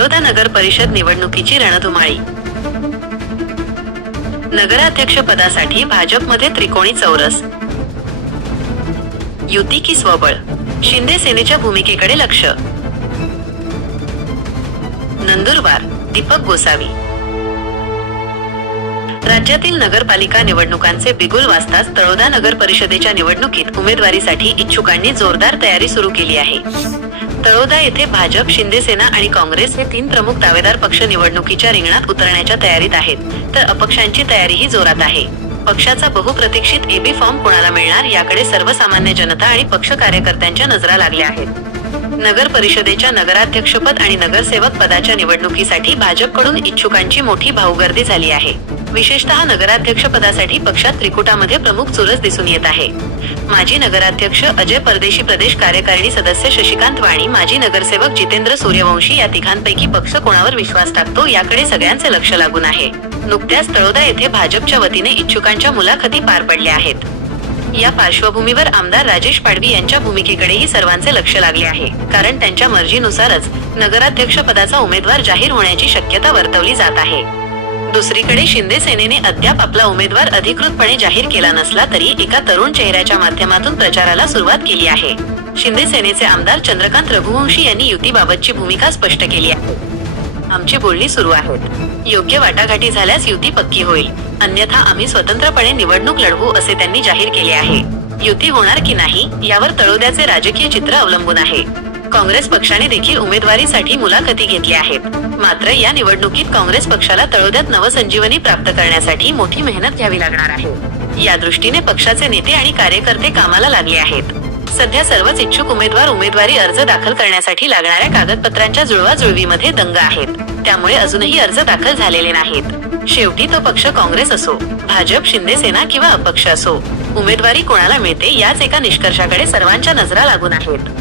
तळोदा नगर परिषद निवडणुकीची रणधुमाळी. नगराध्यक्ष पदासाठी भाजपमध्ये त्रिकोणी चौरस. युती की स्वबळ शिंदे सेनेच्या भूमिकेकडे लक्ष. नंदुरबार दीपक गोसावी. राज्यातील नगरपालिका निवडणुकांचे बिगुल वाजताच तळोदा नगर परिषदेच्या निवडणुकीत उमेदवारीसाठी इच्छुकांनी जोरदार तयारी सुरू केली आहे. तळोदा येथे भाजप शिंदेसेना आणि काँग्रेस हे तीन प्रमुख दावेदार पक्ष निवडणुकीच्या रिंगणात उतरण्याच्या तयारीत आहेत. तर अपक्षांची तयारीही जोरात आहे. पक्षाचा बहुप्रतीक्षित एबी फॉर्म कोणाला मिळणार याकडे सर्वसामान्य जनता आणि पक्ष कार्यकर्त्यांच्या नजरा लागल्या आहेत. नगर परिषदेच्या नगराध्यक्षपद आणि नगरसेवक पदाच्या निवडणुकीसाठी भाजपकडून इच्छुकांची मोठी भाऊगर्दी झाली आहे. विशेषतः नगराध्यक्ष पदासाठी पक्षात त्रिकुटामध्ये प्रमुख चुरस दिसून येत आहे. माजी नगराध्यक्ष अजय परदेशी प्रदेश कार्यकारिणी सदस्य शशिकांत वाणी माजी नगरसेवक जितेंद्र सूर्यवंशी या तिघांपैकी पक्ष कोणावर विश्वास टाकतो याकडे सगळ्यांचे लक्ष लागून आहे. नुकत्याच तळोदा येथे भाजपच्या वतीने इच्छुकांच्या मुलाखती पार पडल्या आहेत. या पार्श्वभूमीवर आमदार राजेश पाडवी यांच्या भूमिकेकडेही सर्वांचे लक्ष लागले आहे. कारण त्यांच्या मर्जीनुसारच नगराध्यक्ष पदाचा उमेदवार जाहीर होण्याची शक्यता वर्तवली जात आहे. दुसरीकडे शिंदे सेनेने अद्याप आपला उमेदवार अधिकृतपणे जाहीर केला नसला तरी एका तरुण चेहऱ्याच्या माध्यमातून प्रचाराला सुरुवात केली आहे. शिंदे सेनेचे आमदार चंद्रकांत रघुवंशी यांनी युतीबाबतची भूमिका स्पष्ट केली आहे. आमची बोलणी सुरू आहेत योग्य वाटाघाटी झाल्यास युती पक्की होईल. अन्यथा आम्ही स्वतंत्रपणे निवडणूक लढवू असे त्यांनी जाहीर केले आहे. युती होणार की नाही यावर तळोद्याचे राजकीय चित्र अवलंबून आहे. काँग्रेस पक्षाने देखील उमेदवारीसाठी मुलाखती घेतल्या आहेत. मात्र या निवडणुकीत काँग्रेस पक्षाला तळोद्यात नवसंजीवनी प्राप्त करण्यासाठी मोठी मेहनत घ्यावी लागणार आहे. या दृष्टीने पक्षाचे नेते आणि कार्यकर्ते कामाला लागले आहेत. सध्या सर्वच इच्छुक उमेदवार उमेदवारी अर्ज दाखल करण्यासाठी लागणाऱ्या कागदपत्रांच्या जुळवाजुळवीमध्ये दंग आहेत. त्यामुळे अजूनही अर्ज दाखल झालेले नाहीत. शेवटी तो पक्ष काँग्रेस असो भाजप शिंदे सेना किंवा अपक्ष असो उमेदवारी कोणाला मिळते याच एका निष्कर्षाकडे सर्वांच्या नजरा लागून आहेत.